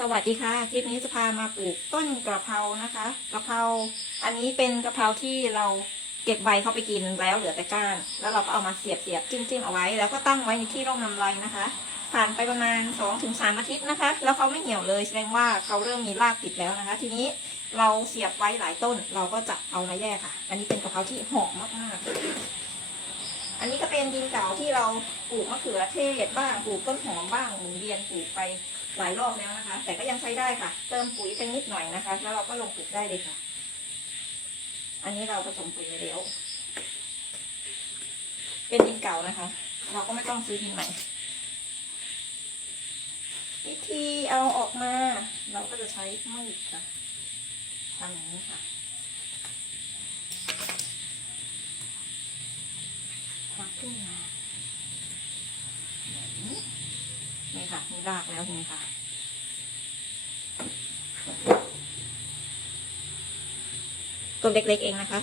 สวัสดีค่ะ คลิปนี้จะพามาปลูกต้นกระเพรานะคะกระเพราอันนี้เป็นกระเพราที่เราเก็บใบเข้าไปกินแล้วเหลือแต่ก้าน แล้วเราก็เอามาเสียบเสียบจิ้มจิ้มเอาไว้ แล้วก็ตั้งไว้ในที่ร่มลำไรนะคะ ผ่านไปประมาณ2อถึงสอาทิตย์นะคะ แล้วเขาไม่เหี่ยวเลยแสดงว่าเขาเริ่มมีรากติดแล้วนะคะ ทีนี้เราเสียบไว้หลายต้นเราก็จะเอามาแยกค่ะ อันนี้เป็นกระเพราที่หอมมากๆ นนี้ก็เป็นดินเก่าที่เราปลูกมะเขือเทศบ้างปลูกต้นหอมบ้างหมุนเวียนปลูกไปหลายรอบแล้วนะคะ แต่ก็ยังใช้ได้ค่ะ เติมปุ๋ยไปนิดหน่อยนะคะ แล้วเราก็ลงปลูกได้เลยค่ะ อันนี้เราผสมปุ๋ยไปแล้วเป็นดินเก่านะคะ เราก็ไม่ต้องซื้อดินใหม่วิธีเอาออกมา เราก็จะใช้มีดค่ะทำอย่างนี้ค่ะควัก ขึ้นมาแบบนี้นี่ค่ะมีรากแล้วนี่ค่ะต้นเล็กๆเองนะคะ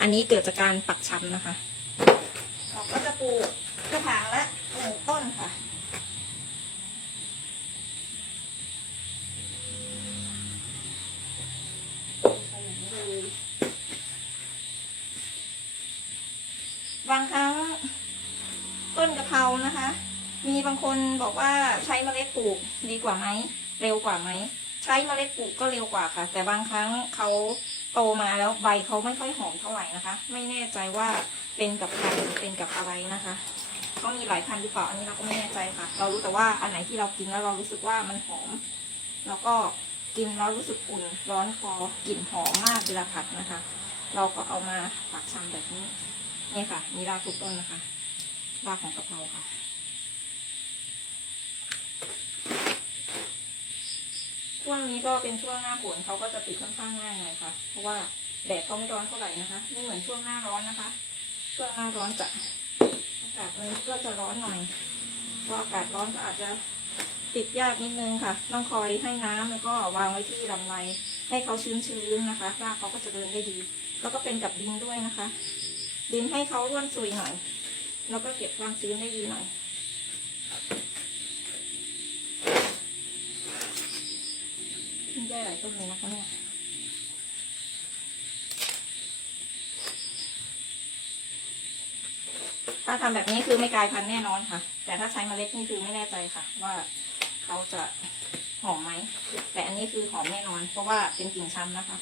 อันนี้เกิดจากการปักช้ำนะคะ เราก็จะปลูกกระถางละหนึ่งต้นค่ะ บางครั้งต้นกะเพรานะคะ มีบางคนบอกว่าใช้เมล็ดปลูกดีกว่าไหมเร็วกว่าไหมใช้เมล็ดปลูกก็เร็วกว่าค่ะ แต่บางครั้งเขาโตมาแล้วใบเขาไม่ค่อยหอมเท่าไหร่นะคะ ไม่แน่ใจว่าเป็นกับพันธุ์หรือเป็นกับอะไรนะคะเขามีหลายพันธุ์หรือเปล่าอันนี้เราก็ไม่แน่ใจค่ะ เรารู้แต่ว่าอันไหนที่เรากินแล้วเรารู้สึกว่ามันหอม แล้วก็กินแล้วรู้สึกอุ่นร้อนคอกลิ่นหอมมากเวลาผัดนะคะ เราก็เอามาปักชำแบบนี้ นี่ค่ะ มีรากทุกต้นนะคะ รากของกะเพราค่ะ ช่วงนี้ก็เป็นช่วงหน้าฝนเขาก็จะติดค่อนข้างง่ายหน่อยค่ะ เพราะว่าแดดเขาไม่ร้อนเท่าไหร่นะคะไม่เหมือนช่วงหน้าร้อนนะคะ ช่วงหน้าร้อนจะอากาศมันก็จะร้อนหน่อยเพราะอากาศร้อนก็อาจจะติดยากนิดนึงค่ะ ต้องคอยให้น้ำแล้วก็วางไว้ที่ลำไรให้เขาชื้นๆนะคะรากเขาก็จะเดินได้ดี แล้วก็เป็นกับดินด้วยนะคะ ดินให้เขาร่วนซุยหน่อย แล้วก็เก็บความชื้นได้ดีหน่อย ได้หลายต้นเลยนะคะเนี่ยถ้าทำแบบนี้คือไม่กลายพันธุ์แน่นอนค่ะ แต่ถ้าใช้เมล็ดนี่คือไม่แน่ใจค่ะ ว่าเขาจะหอมไหม แต่อันนี้คือหอมแน่นอน เพราะว่าเป็นกิ่งช้ำนะคะ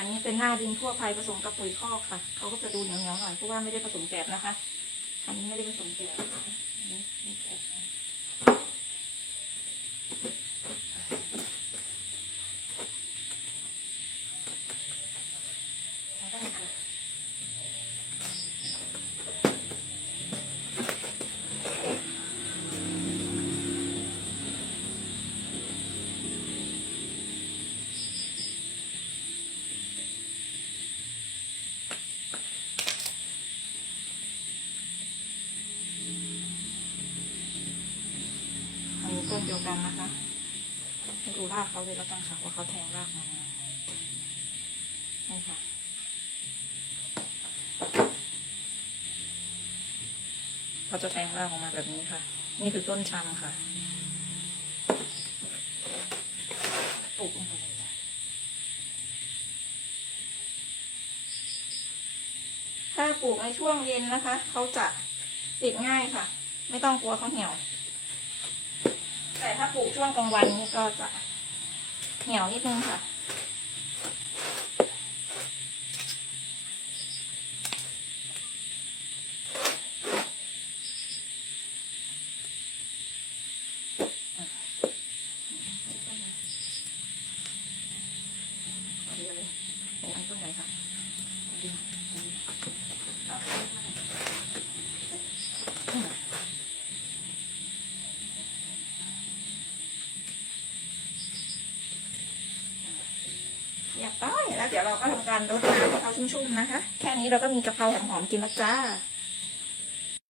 อันนี้เป็นหน้าดินทั่วไปผสมกับปุ๋ยคอกค่ะ เขาก็จะดูเหนียวๆหน่อยเพราะว่าไม่ได้ผสมแกลบนะคะ อันนี้ไม่ได้ผสมแกลบ ต้นเดียวกันนะคะให้ดูรากเขาเลยแล้วกันค่ะว่าเขาแทงรากมานี่ค่ะเขาจะแทงรากออกมาแบบนี้ค่ะ นี่คือต้นชำค่ะปลูกลงไปเลยถ้าปลูกในช่วงเย็นนะคะ เขาจะติดง่ายค่ะ ไม่ต้องกลัวเขาเหี่ยว แต่ถ้าปลูกช่วงกลางวันนี้ก็จะเหี่ยวนิดนึงค่ะ เดี๋ยวเลยเดี๋ยวอันต้นไหนคะดีดีเอา เรียบร้อยแล้วเดี๋ยวเราก็ทำการรดน้ำให้เขาชุ่มๆนะคะ แค่นี้เราก็มีกะเพราหอมๆกินแล้วจ้า